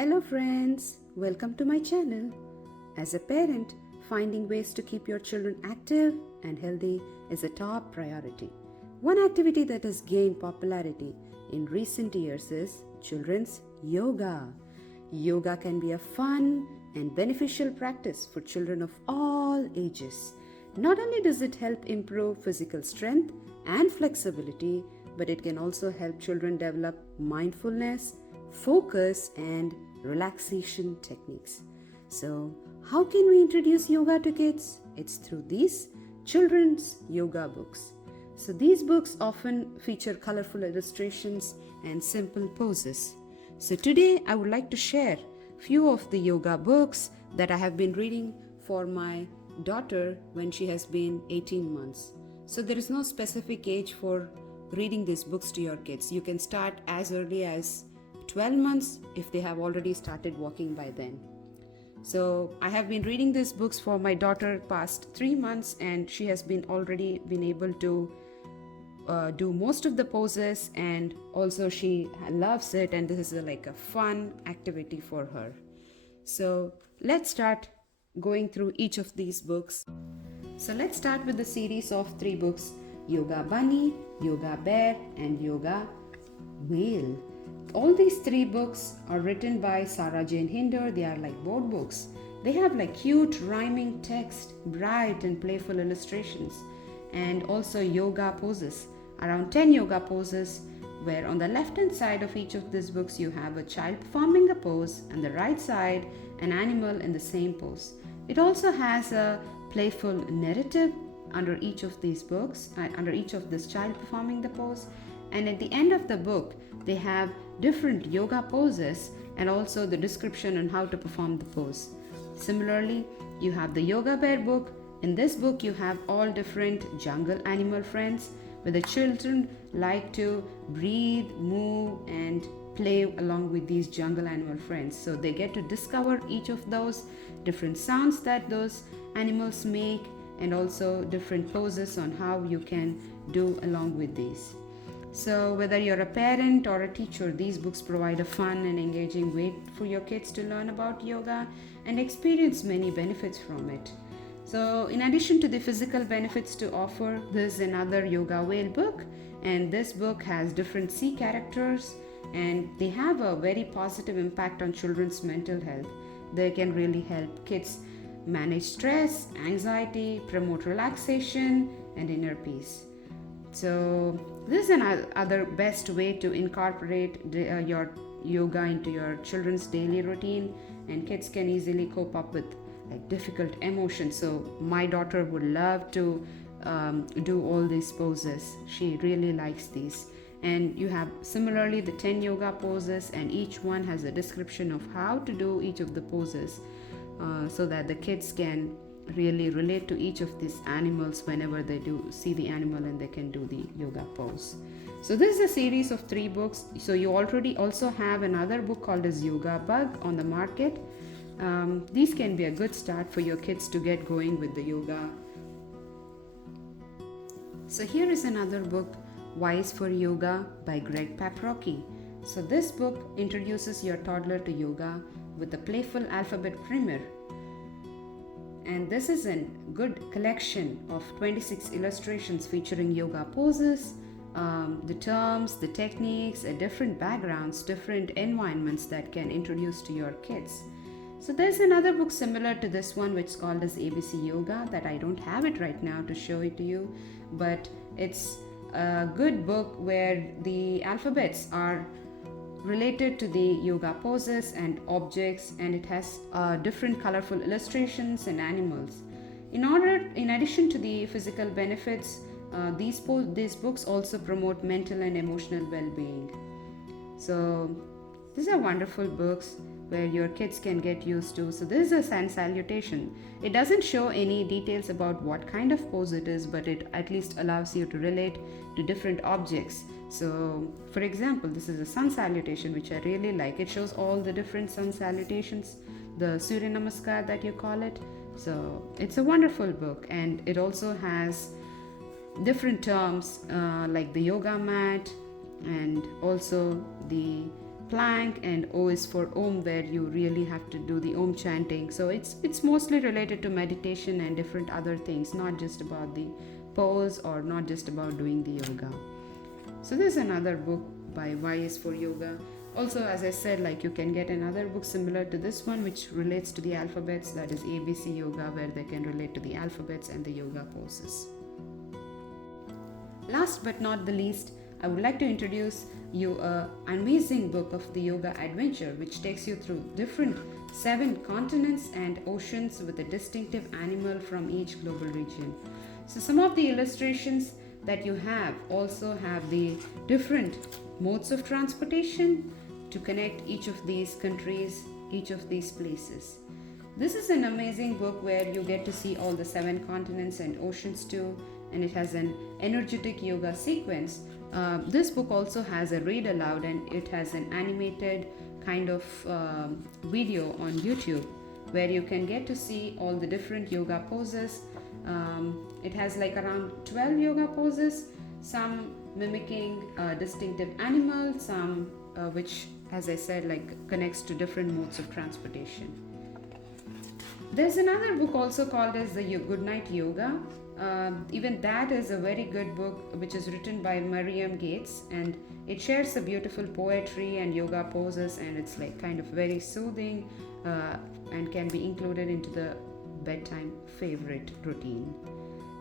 Hello friends, welcome to my channel. As a parent, finding ways to keep your children active and healthy is a top priority. One activity that has gained popularity in recent years is children's yoga. Yoga can be a fun and beneficial practice for children of all ages. Not only does it help improve physical strength and flexibility, but it can also help children develop mindfulness, focus, and relaxation techniques. So, how can we introduce yoga to kids? It's through these children's yoga books. So, these books often feature colorful illustrations and simple poses. So, today I would like to share few of the yoga books that I have been reading for my daughter when she has been 18 months. So, there is no specific age for reading these books to your kids. You can start as early as 12 months if they have already started walking by then. So I have been reading these books for my daughter past 3 months, and she has been already been able to do most of the poses, and also she loves it, and this is like a fun activity for her. So let's start going through each of these books. So let's start with the series of 3 books: Yoga Bunny, Yoga Bear, and Yoga Whale. All these 3 books are written by Sarah Jane Hinder. They are like board books. They have like cute rhyming text, bright and playful illustrations, and also yoga poses. Around 10 yoga poses, where on the left hand side of each of these books you have a child performing a pose, and the right side an animal in the same pose. It also has a playful narrative under each of these books, under each of this child performing the pose. And at the end of the book, they have different yoga poses and also the description on how to perform the pose. Similarly, you have the Yoga Bear book. In this book, you have all different jungle animal friends where the children like to breathe, move, and play along with these jungle animal friends. So they get to discover each of those different sounds that those animals make, and also different poses on how you can do along with these. So whether you're a parent or a teacher, these books provide a fun and engaging way for your kids to learn about yoga and experience many benefits from it. So in addition to the physical benefits to offer, there's another Yoga Whale book, and this book has different sea characters, and they have a very positive impact on children's mental health. They can really help kids manage stress, anxiety, promote relaxation, and inner peace. So this is another best way to incorporate your yoga into your children's daily routine, and kids can easily cope up with like difficult emotions. So my daughter would love to do all these poses. She really likes these. And you have similarly the 10 yoga poses, and each one has a description of how to do each of the poses, so that the kids can really relate to each of these animals whenever they do see the animal and they can do the yoga pose. So this is a series of 3 books. So you already also have another book called as Yoga Bug on the market. These can be a good start for your kids to get going with the yoga. So here is another book, Wise for Yoga by Greg Paprocki. So this book introduces your toddler to yoga with a playful alphabet primer. And this is a good collection of 26 illustrations featuring yoga poses, the terms, the techniques, different backgrounds, different environments that can introduce to your kids. So there's another book similar to this one which is called as ABC Yoga, that I don't have it right now to show it to you, but it's a good book where the alphabets are related to the yoga poses and objects, and it has different colorful illustrations and animals. In addition to the physical benefits, these books also promote mental and emotional well-being. So these are wonderful books where your kids can get used to. So this is a sun salutation. It doesn't show any details about what kind of pose it is, but it at least allows you to relate to different objects. So for example, this is a sun salutation, which I really like. It shows all the different sun salutations, the Surya Namaskar that you call it. So it's a wonderful book, and it also has different terms like the yoga mat, and also the plank, and O is for Om, where you really have to do the Om chanting. So it's mostly related to meditation and different other things, not just about the pose or not just about doing the yoga. So there's another book by Y is for Yoga. Also, as I said, like you can get another book similar to this one which relates to the alphabets, that is ABC Yoga, where they can relate to the alphabets and the yoga poses. Last but not the least, I would like to introduce you an amazing book of the yoga adventure which takes you through different 7 continents and oceans with a distinctive animal from each global region. So some of the illustrations that you have also have the different modes of transportation to connect each of these countries, each of these places. This is an amazing book where you get to see all the 7 continents and oceans too, and it has an energetic yoga sequence. This book also has a read aloud, and it has an animated kind of video on YouTube where you can get to see all the different yoga poses. It has like around 12 yoga poses, some mimicking distinctive animals, some which, as I said, like connects to different modes of transportation. There's another book also called as the Good Night Yoga. Even that is a very good book which is written by Mariam Gates, and it shares the beautiful poetry and yoga poses, and it's like kind of very soothing and can be included into the bedtime favorite routine.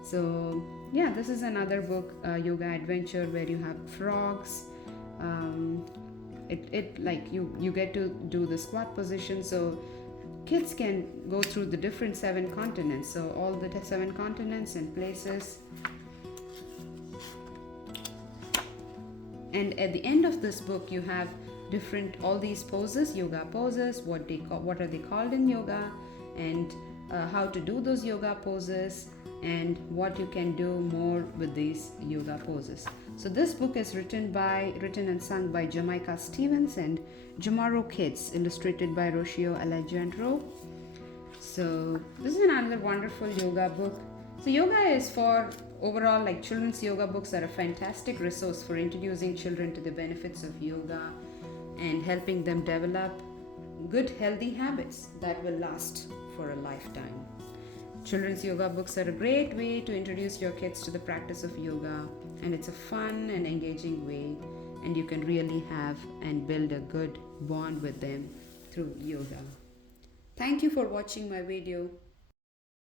So yeah, this is another book, Yoga Adventure, where you have frogs. It like you get to do the squat position, so kids can go through the different 7 continents, so all the 7 continents and places. And at the end of this book, you have all these poses, yoga poses, what are they called in yoga, and how to do those yoga poses, and what you can do more with these yoga poses. So this book is written and sung by Jamaica Stevens and Jamaro Kids, illustrated by Rocio Alejandro. So this is another wonderful yoga book. So yoga is for overall, like children's yoga books are a fantastic resource for introducing children to the benefits of yoga and helping them develop good healthy habits that will last for a lifetime. Children's yoga books are a great way to introduce your kids to the practice of yoga, and it's a fun and engaging way, and you can really have and build a good bond with them through yoga. Thank you for watching my video.